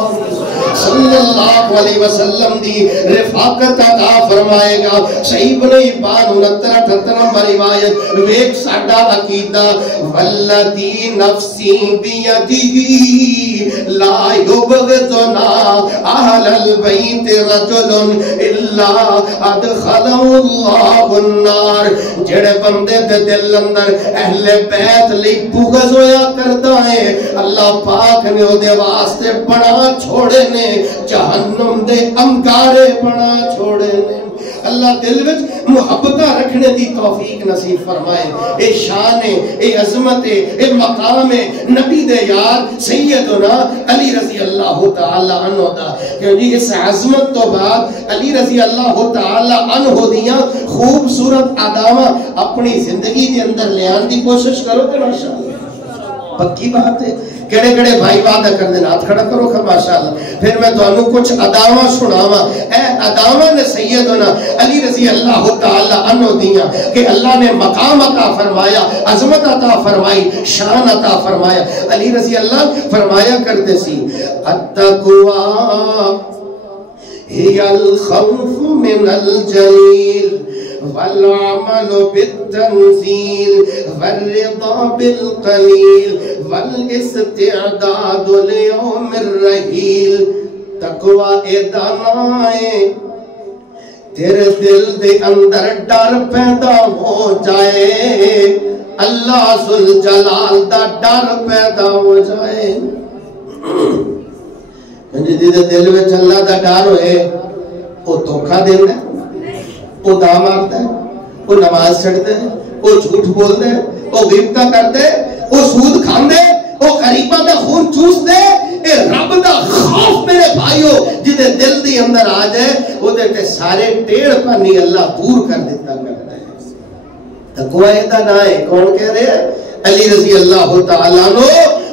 صلی اللہ علیہ وسلم دی رفاقت عطا فرمائے گا. صحیح ابن حبان 69-78 نمبر روایت ویک ساڈا عقیدہ والذی نفسی بیدہ لا یبغضنا اہل البیت رجل الا ادخلہ اللہ النار. جڑے بندے دے دل اندر اہل بیت لی بغض ہویا کرتا ہے اللہ پاک نے او دے واسطے بنا چھوڑے نے جہنم دے انگارے بنا چھوڑے نے. اللہ دل وچ محبتہ رکھنے دی توفیق نصیب فرمائے. اے شان ہے، اے عظمت ہے، اے مقام ہے نبی دے یار سیدنا علی رضی اللہ تعالی عنہ دا. کیونکہ اس عظمت تو بعد علی رضی اللہ تعالی عنہ دیاں خوبصورت ادامہ اپنی زندگی دے اندر لے آن دی کوشش کرو کہ ماشاءاللہ پکی بات ہے. کڑے کڑے بھائی وعدہ کر دینا ہاتھ کھڑا کرو کہ ماشاءاللہ. پھر میں تو انہوں کچھ ادامہ سناوا. اے ادامہ نے سیدنا علی رضی اللہ تعالی عنہ دیاں کہ اللہ نے مقام عطا فرمایا، عظمت عطا فرمائی، شان عطا فرمایا. علی رضی اللہ فرمایا کرتے سی التقوی ہی الخوف من الجلیل والعمل بالتنزیل والرضا بالقلیل والاستعداد لیوم الرحیل. تقوی اے دانائے تیرے دل دے اندر ڈر پیدا ہو جائے، اللہ ذل جلال دا ڈر پیدا ہو جائے. جدی دل میں اللہ دا ڈر ہوئے وہ دھوکہ دینا ہے، وہ دا مارتا ہے، وہ نماز چھڑتے ہیں، وہ جھوٹ بول دے، وہ غیبتہ کرتے، وہ سود کھان دے، وہ قریبہ دا خون چوس دے. اے رب دا خوف میرے بھائیو جدے دل دی اندر آ جائے وہ دیتے سارے ٹیڑ پانی اللہ دور کر دیتا کرتا ہے. تقوی دا نہ ہے. کون کہہ رہے ہیں؟ علی رضی اللہ تعالیٰ عنہ.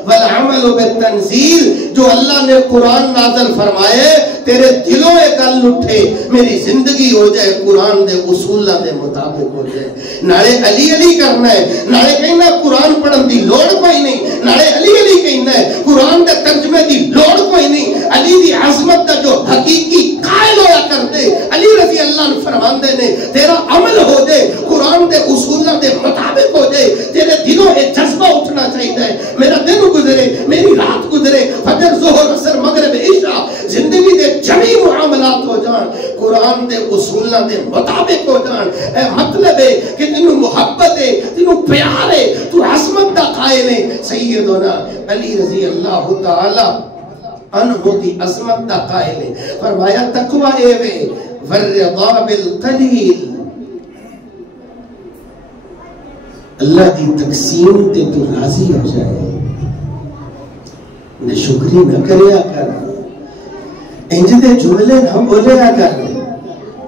والعمل بالتنزیل، جو اللہ نے قرآن نازل فرمائے تیرے دلوں ایک گل اٹھے میری زندگی ہو جائے قرآن دے اصولہ دے مطابق ہو جائے. نالے علی علی کرنا ہے، نالے کہنا قرآن پڑھن دی لوڑ کوئی نہیں، نالے علی علی کہنا ہے قرآن دے ترجمے دی لوڑ کوئی نہیں. علی دی عظمت دا جو حقیقی قائل ہویا کرتے علی رضی اللہ عنہ فرماندے نے تیرا عمل ہو جائے قرآن دے اصولہ دے مطابق ہو جائے، تیرے دلوں ایک جذبہ اٹھنا چاہیے میرا دن گزرے، میری رات گزرے، فجر ظہر عصر مغرب عشاء زندگی دے جمی معاملات ہو جان قرآن دے اصولہ دے مطابق ہو جان. اے مطلب ہے کہ تینوں محبت ہے، تینوں پیار ہے، تو عظمت دا قائل ہے. سیدنا علی رضی اللہ تعالی عنہ دی عظمت دا قائل ہے. فرمایا تقوی اے وے والرضا بالقلیل، اللہ دی تقسیم تے تو راضی ہو جائے، نے شکری نہ کریا کر، انج دے جملے نہ بولیا کر،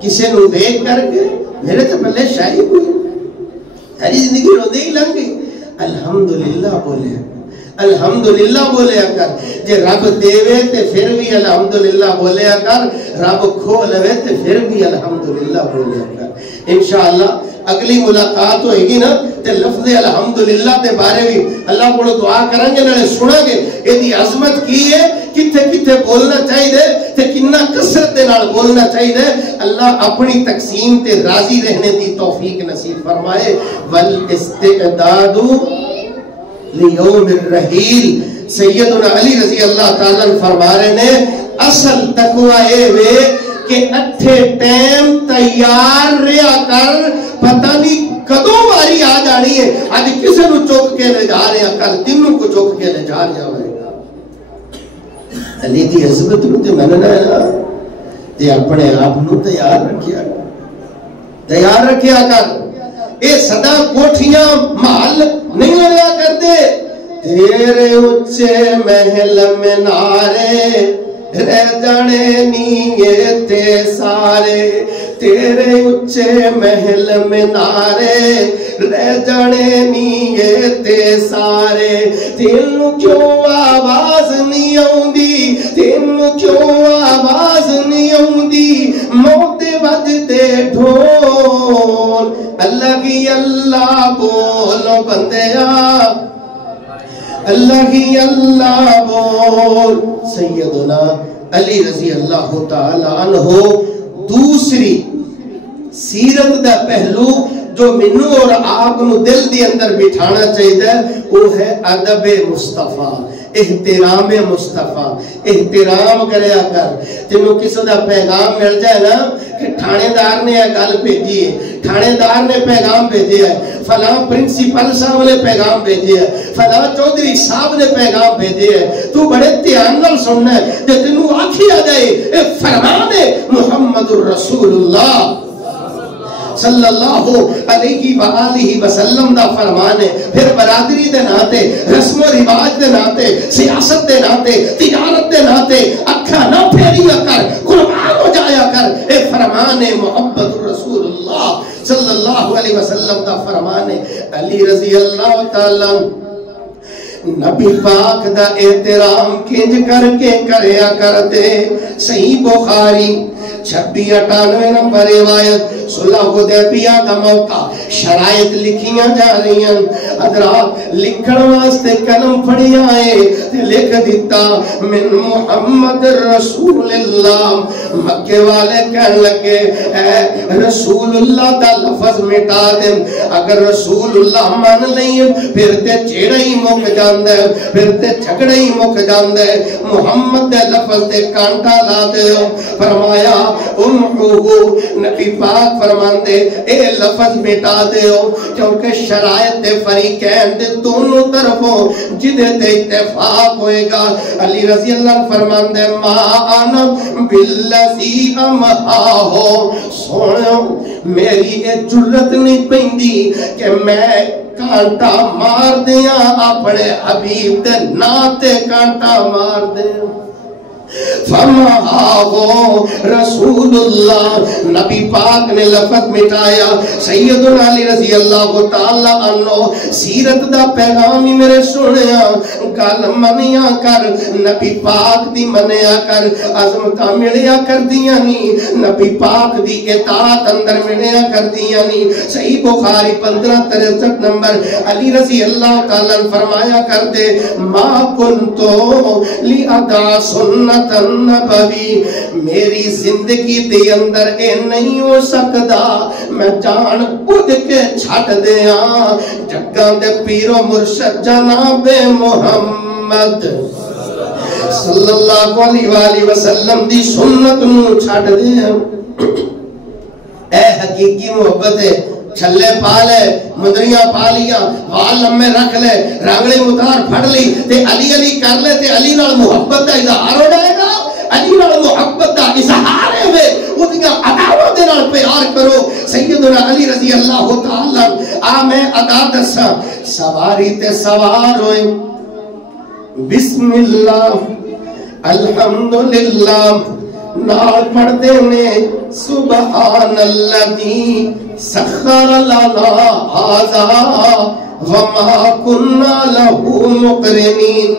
کسے نو دیکھ کر کے میرے تو پہلے شاہی ہوئی ساری زندگی رو دے ہی لنگ گئی. الحمدللہ بولیا الحمدللہ بولیا کر. جے رب دیوے تے پھر بھی الحمدللہ بولیا کر، رب کھو لوے تے پھر بھی الحمدللہ بولیا کر. انشاءاللہ اگلی ملاقات ہوئے گی نا تے لفظ الحمدللہ تے بارے بھی اللہ کو دعا کریں گے نہ سنا گے یہ دی عظمت کی ہے، کتھے کتھے بولنا چاہیے تے کنا کثرت دے نال بولنا چاہیے. اللہ اپنی تقسیم تے راضی رہنے دی توفیق نصیب فرمائے. والاستعداد لیوم الرحیل. سیدنا علی رضی اللہ تعالیٰ فرما رہے نے اصل تقوی اے وے کہ اٹھے ٹیم تیار رہا کر، پتہ نہیں کدوں باری آ جانی ہے. آج کسے نو چوک کے لے جا رہا کر تینوں کو چوک کے لے جا رہا ہوئے گا. علی دی عظمت نو تے مننا ہے نا تے اپنے آپ نو تیار رکھیا کر. اے صدا کوٹھیاں محل نہیں لگا کرتے. تیرے اچھے محل منارے رہ جانے نیے تے سارے، تیرے اچھے محل منارے رہ جانے نیے تے سارے. تینوں کیوں آواز نہیں آؤندی، تینوں کیوں آواز نہیں آؤندی، موت وجدے ڈھول. اللہ کی اللہ بولو بندیا، اللہ کی اللہ بول. سیدنا علی رضی اللہ تعالی عنہ دوسری سیرت دا پہلو جو منو اور آپ نو دل دی اندر بٹھانا چاہیے وہ ہے ادب مصطفیٰ، احترام مصطفیٰ. احترام کریا کر. تینوں کسی دا پیغام مل جائے نا کہ تھانے دار نے یہ گل بھیجی ہے، تھانے دار نے پیغام بھیجے ہے، فلاں پرنسپل صاحب نے پیغام بھیجے ہے، فلاں چودھری صاحب نے پیغام بھیجے ہے، تو بڑے دھیان نال سننا ہے. جے تینوں آکھی آ جائے اے فرمان ہے محمد الرسول اللہ صلی اللہ علیہ وآلہ وسلم دا فرمان ہے، پھر برادری دے ناتے، رسم و رواج دے ناتے، سیاست دے ناتے، تجارت دے ناتے اکھا نہ پھیریا کر، قربان ہو جایا کر. اے فرمان ہے محمد رسول اللہ صلی اللہ علیہ وسلم دا فرمان ہے. علی رضی اللہ تعالیٰ نبی پاک دا احترام کنج کر کے کریا کر دے. صحیح بخاری 2698 نمبر روایت. صلح حدیبیہ دا موقع، شرائط لکھیاں جا رہی ہیں. حضرات لکھن واسطے قلم پھڑی آئے تے لکھ دیتا من محمد رسول اللہ. مکے والے کہنے لگے اے رسول اللہ دا لفظ مٹا دیں، اگر رسول اللہ مان لیں پھر تے چیڑا ہی مک جاندے، پھر تے جھگڑا ہی مک جاندے. محمد دے لفظ دے کانٹا لا دے. فرمایا امحوہو، نبی پاک فرماندے اے لفظ مٹا دیو کیونکہ شرائط دے فریقین دے دونوں طرفوں جدے تے اتفاق ہوئے گا. علی رضی اللہ فرماندے ما انا بالذی امحاہو. سنو میری اے جرت نہیں پیندی کہ میں کانٹا مار دیاں اپنے حبیب دے ناتے کانٹا مار دیاں. فَمَحَاهُ رسول اللہ، نبی پاک نے لفظ مٹایا. سیدنا علی رضی اللہ تعالی عنہ سیرت دا پیغام ہی میرے سنیا، گل منیا کر، نبی پاک دی منیا کر، عظمتاں ملیا کر دیاں نی، نبی پاک دی اطاعت اندر ملیا کر دیاں نی. صحیح بخاری 1563 نمبر. علی رضی اللہ تعالی عنہ فرمایا کرتے، ما کنتو لِأَدَعَ سُنَّةَ النَّبَوِی، میری زندگی دے اندر اے نہیں ہو سکدا میں جان بوجھ کے چھٹ دیاں جگاں دے پیرو مرشد جناب محمد صلی اللہ علیہ وآلہ وسلم دی سنت نو چھٹ دیاں. اے حقیقی محبت ہے. چھلے پا لے، مدریاں پا لیا، وال لمے رکھ لے، رانگڑے اتار پھڑ لی تے علی علی کر لے تے علی نال محبت دا اظہار ہو جائے گا. علی نال محبت دا اظہار ہے اودیاں اداواں دے نال پیار کرو. سیدنا علی رضی اللہ تعالی آ میں ادا دساں. سواری تے سوار ہوئے، بسم اللہ الحمدللہ نال پڑھتے نے سبحان الذی سخر لنا ھذا وما كنا له مقرنین.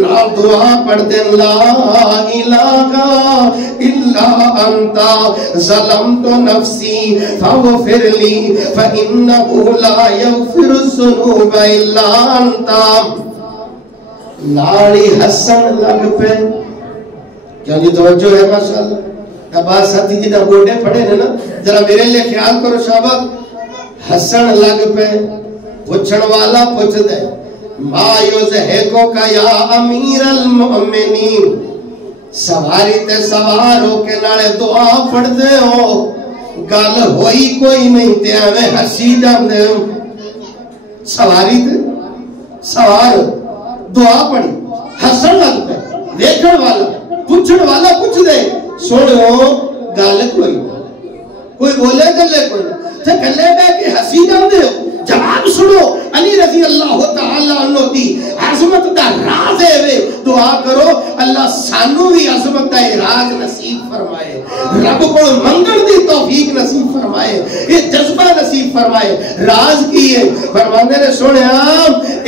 نال دعا پڑھتے لا الہ الا انت ظلمت نفسی فاغفر لی فانه لا یغفر الذنوب الا انت. نالی حسن لگ پہ، کیا جی توجہ ہے ماشاءاللہ. عباس ساتھی جی نہ گوڑے پڑے ہیں نا، ذرا میرے لئے خیال کرو شابت. حسن لگ پہ، پوچھن والا پوچھ دے، ما یزہکو کا یا امیر المؤمنین. سواری تے سوار ہو کے نالے دعا پڑھ دے ہو، گل ہوئی کوئی نہیں تے ہمیں ہسی جان دے ہو. سواری تے سوار دعا پڑھی، حسن لگ پہ، دیکھن والا پوچھن والا پوچھ دے، سنو گل کوئی بولے گلے کوئی تے گلے بے کے ہسی جان دے ہو. جواب سنو، علی رضی اللہ تعالی عنہ دی عظمت دا راز ہے وے. دعا کرو اللہ سانو بھی عظمت دا راز نصیب فرمائے، رب کو منگل دی توفیق نصیب فرمائے، یہ جذبہ نصیب فرمائے. راز کی ہے فرمانے نے سنیا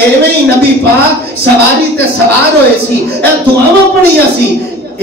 ایویں ہی نبی پاک سواری تے سوار ہوئے سی، اے دعاواں پڑھیا سی،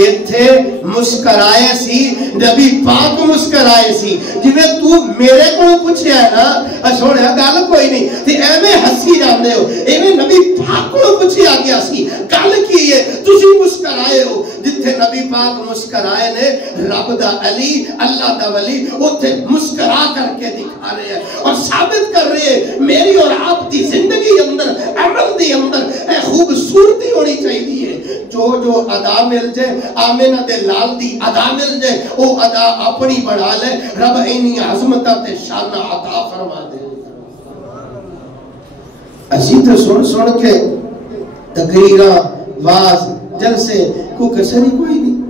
ایتھے مسکرائے سی، نبی پاک مسکرائے سی. جویں تو میرے کو پوچھیا ہے نا سوڑیا گل کوئی نہیں تے ایویں ہسی جاندے ہو، ایویں نبی پاک کو پوچھیا گیا سی گل کی ہے تسی مسکرائے ہو. جتھے نبی پاک مسکرائے نے رب دا علی اللہ دا ولی اوتھے مسکرا کر کے دکھا رہے ہیں اور ثابت کر رہے ہیں میری اور آپ دی زندگی اندر عمل دی اندر اے خوبصورتی ہونی چاہیے. جو ادا مل جائے آمینہ دے لال دی ادا مل جائے او ادا اپنی بڑھا لے، رب اینی عظمتہ تے شانہ عطا فرما دے. اسی تو سن کے تقریرہ واز جلسے کو کسری کوئی نہیں.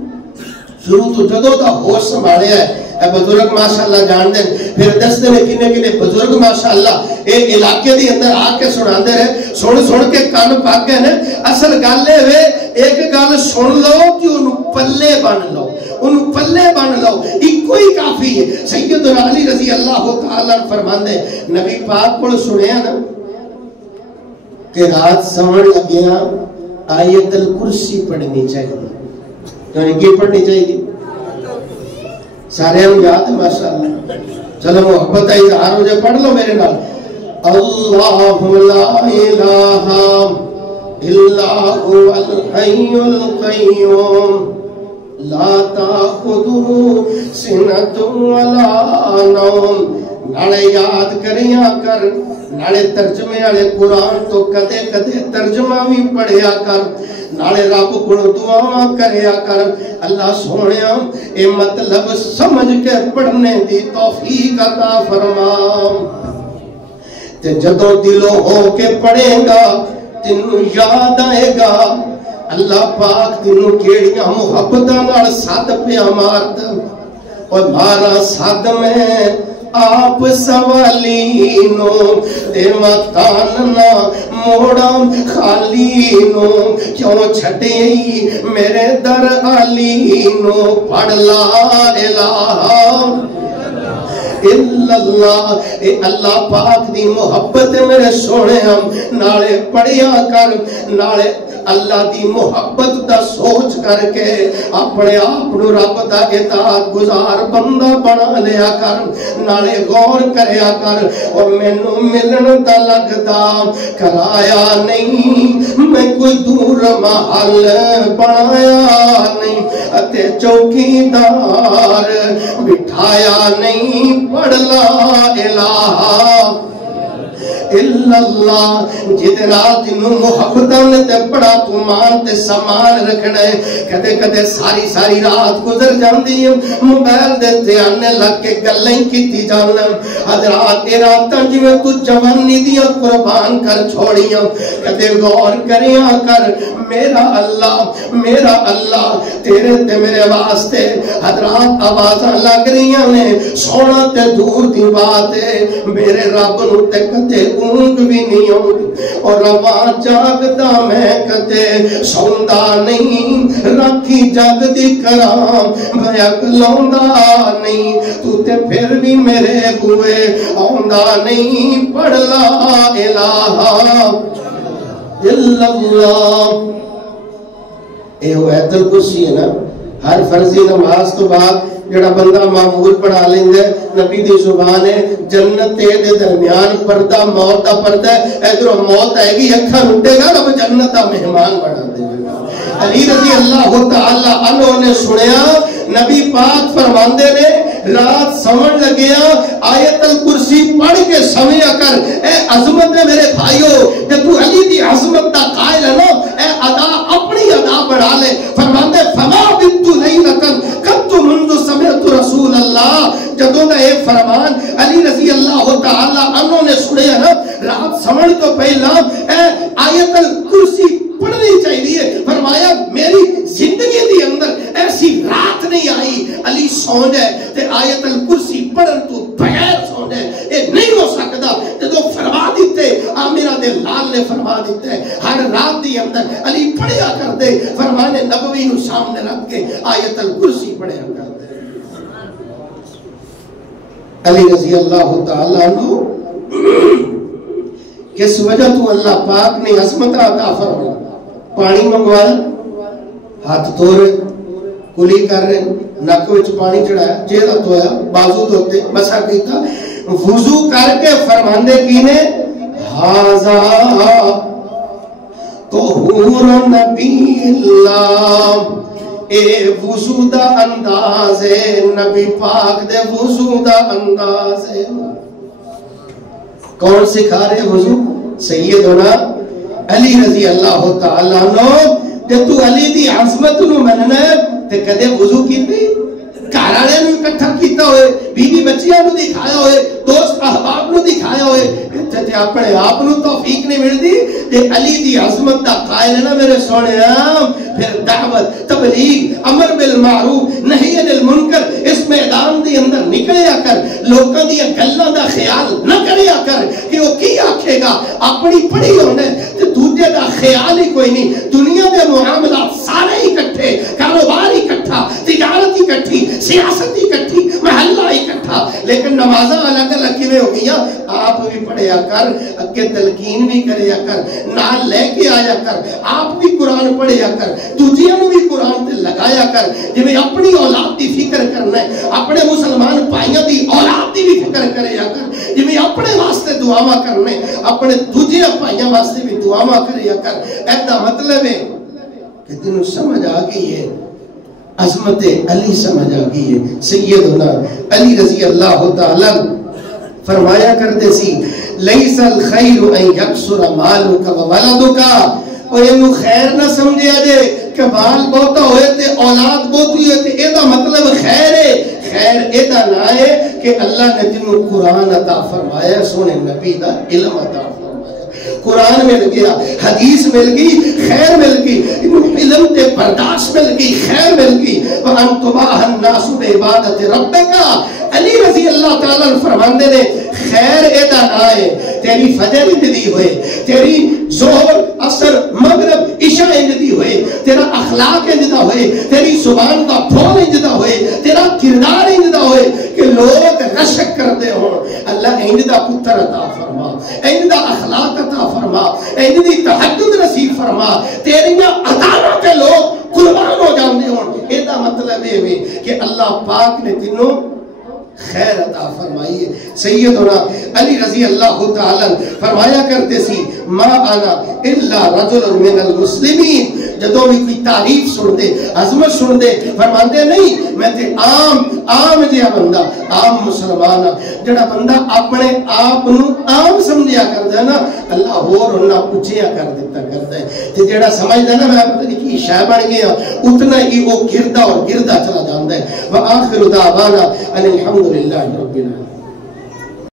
شروع تو جدو دا ہوش سنبھالے ہے. اے بزرگ ماشاءاللہ جان دیں پھر دستے میں کنے بزرگ ماشاءاللہ اے علاقے دی اندر آ کے سنا دے رہے، سن کے کان پاک گئے نے. اصل گالے وے ایک گال سن لو کہ انہوں پلے بن لو، انہوں پلے بن لو، ایک کوئی کافی ہے. سیدنا علی رضی اللہ تعالیٰ فرمان دے نبی پاک کو سنے نا کہ رات سمجھ لگیا آیت الکرسی پڑھنی چاہیے. یعنی کی پڑھنی چاہیے؟ سارے ہم یاد ہے ماشاءاللہ. چلو محبت ہے اظہار ہو جائے، پڑھ لو میرے نال. اللہ لا الہ الا هو الحی القیوم لا تأخذہ سنۃ ولا نوم. نالے یاد کریاں کر، نالے ترجمے والے قرآن تو کدے کدے ترجمہ بھی پڑھیا کر، نالے رب کو دعا کریا کر. اللہ سونیا اے مطلب سمجھ کے پڑھنے دی توفیق عطا فرما. تے جدوں دلوں ہو کے پڑھے گا تینوں یاد آئے گا اللہ پاک تینوں کیڑیاں محبتاں نال ساتھ پیا مارد. اور مارا ساتھ میں آپ سوالینو تے متاننا موڑا خالی نو کیوں چھٹی میرے در علی نو پڑھ لا الہ الا اللہ اے اللہ پاک دی محبت میرے سونے ہم نالے پڑھیا کر نالے اللہ دی محبت دا سوچ کر کے اپنے آپ نو رب دا اطاعت گزار بندہ بنا لیا کر نالے غور کریا کر اور مینوں ملن دا لگدا کرایا نہیں میں کوئی دور محل بنایا نہیں اتے چوکیدار بٹھایا نہیں پڑھ لا الہ الا اللہ جدے رات نو محبتاں نے تے بڑا تو مان تے سامان رکھنا ہے کدے کدے ساری ساری رات گزر جاندی ہے موبائل دے تے آنے لگ کے گلاں کیتی جانا حضرات اے راتاں جویں تو جوانی دیاں قربان کر چھوڑیاں کدے غور کریا کر میرا اللہ تیرے تے میرے واسطے حضرات آوازاں لگ رہیاں نے سونا تے دور دی بات ہے میرے رب نو تے کدے اونگ بھی نہیں آؤں اور رواں جاگدا میں کدے سوندا نہیں رکھی جگ دی کرام میں اکلوندا نہیں تو تے پھر بھی میرے بوئے آوندا نہیں پڑھ لا الہ الا اللہ اے وہ ایت الکرسی ہے نا ہر فرضی نماز تو بعد جڑا بندہ معمول پڑھا لیندے نبی دی زبان ہے جنت دے درمیان پردہ موت دا پردہ ہے ادھر موت آئے گی اکھا لٹے گا رب جنت دا مہمان بنا دے گا علی رضی اللہ تعالی عنہ نے سنیا نبی پاک فرماندے نے رات سمجھ لگیا آیت الکرسی پڑھ کے سمیا کر اے عظمت ہے میرے بھائیو کہ تو علی دی عظمت دا قائل ہے نا اے ادا اپنی ادا بڑھا لے فرماندے فما بنتو لیلتن قد منذ سمعت رسول اللہ جدوں دا اے فرمان علی رضی اللہ تعالی عنہ نے سنیا نا رات سمجھ تو پہلا اے آیت الکرسی پڑھنی چاہیے فرمایا میری زندگی دی اندر ایسی رات نہیں آئی علی سو جائے تے آیت الکرسی پڑھن تو بغیر سو جائے یہ نہیں ہو سکتا جدو فرما دیتے آمرہ دے لال نے فرما دیتے ہر رات دی اندر علی پڑھیا کر دے فرمان نبوی نو سامنے رکھ کے آیت الکرسی پڑھیا کر دے علی رضی اللہ تعالیٰ عنہ کس وجہ تو اللہ پاک نے عظمت عطا فرمایا پانی منگوایا ہاتھ دھو رہے کلی کر رہے نک وچ پانی چڑھایا چہرہ دھویا بازو دھوتے مسا کیتا وضو کر کے فرماندے کینے ھذا طہور نبی اللہ اے وضو دا انداز ہے نبی پاک دے وضو دا انداز ہے کون سکھا رہے وضو سیدنا علی رضی اللہ تعالیٰ عنہ جب تو علی دی عظمت نو مننا ہے تے کدے وضو کیتی گھرانے نو اکٹھا کیتا ہوئے بیوی بچیاں نو دکھایا ہوئے دوست احباب نو دکھایا ہوئے تے اپنے آپ نو توفیق نہیں ملتی تے علی دی عظمت دا قائل ہے نا میرے سونے پھر دعوت تبلیغ امر بالمعروف نہی عن المنکر اس میدان دی اندر نکلیا کر لوکاں دی گلاں دا خیال نہ کریا کر کہ وہ کی آکھے گا اپنی پڑھی ہونے تے دوجے دا خیال ہی کوئی نہیں دنیا دے معاملات سارے اکٹھے کاروبار اکٹھا تجارت اکٹھی سیاست اکٹھی محلہ اکٹھا لیکن نمازاں الگ الگ کیویں ہو گیا آپ بھی پڑھیا کر اگے تلقین بھی کریا کر نال لے کے آیا کر آپ بھی قرآن پڑھیا کر دوجیاں نوں بھی قرآن تے لگایا کر جویں اپنی اولاد دی فکر کرنا ہے اپنے مسلمان بھائیاں دی اولاد دی بھی فکر کریا کر جویں اپنے واسطے دعاواں کرنے اپنے دوجے بھائیاں واسطے بھی دعاواں کریا کر ایدا مطلب ہے کہ تینوں سمجھ آ گئی ہے عظمت علی سمجھ آ گئی ہے سیدنا علی رضی اللہ تعالی فرمایا کرتے سی لیس الخیر ان یکثر مالک و ولدک اور یہ خیر نہ سمجھیا جے کہ مال بہتا ہوئے تے اولاد بہتی ہوئے تے ایدہ مطلب خیر ہے خیر ایدہ نہ ہے کہ اللہ نے جنہوں قرآن عطا فرمایا سونے نبی دا علم عطا فرمایا قرآن مل گیا، حدیث مل گئی، خیر مل گئی، علم تے برداشت مل گئی، خیر مل گئی. وَأَن تُبَاهَ النَّاسُ بِعِبَادَةِ رَبِّكَ. علی رضی اللہ تعالیٰ فرماندے نے خیر ایدہ آئے تیری فجر اندی ہوئے، تیری ظہر عصر مغرب عشاء اندی ہوئے، تیرا اخلاق اندہ ہوئے، تیری زبان کا پھول اندہ ہوئے، تیرا کردار اندہ ہوئے کہ لوگ رشک کرتے ہوں. اللہ اندہ پتر عطا فرما، اندہ اخلاق عطا فرما، اندی تحجد نصیب فرما، تیریاں عطانا پہ لوگ قربان ہو جاندے ہوں. ایدہ مطلب ہے کہ اللہ پاک نے تینوں خیر عطا فرمائی ہے. سیدنا علی رضی اللہ تعالی فرمایا کرتے سی ما انا الا رجل من المسلمین. جدوں بھی کوئی تعریف سن دے، عظمت سن دے، فرماندے نہیں میں تے عام جہا بندہ، عام مسلمان جڑا بندہ اپنے آپ نو عام سمجھیا کردا نا، اللہ ہور انہاں اونچیاں کر دیتا کردا ہے. تے جڑا سمجھدا نا میں پتہ نہیں کی شے بن گیا، اتنا ہی وہ گردا اور گردا چلا جاندا ہے. واخر دعوانا ان الحمد للہ رب العالمین.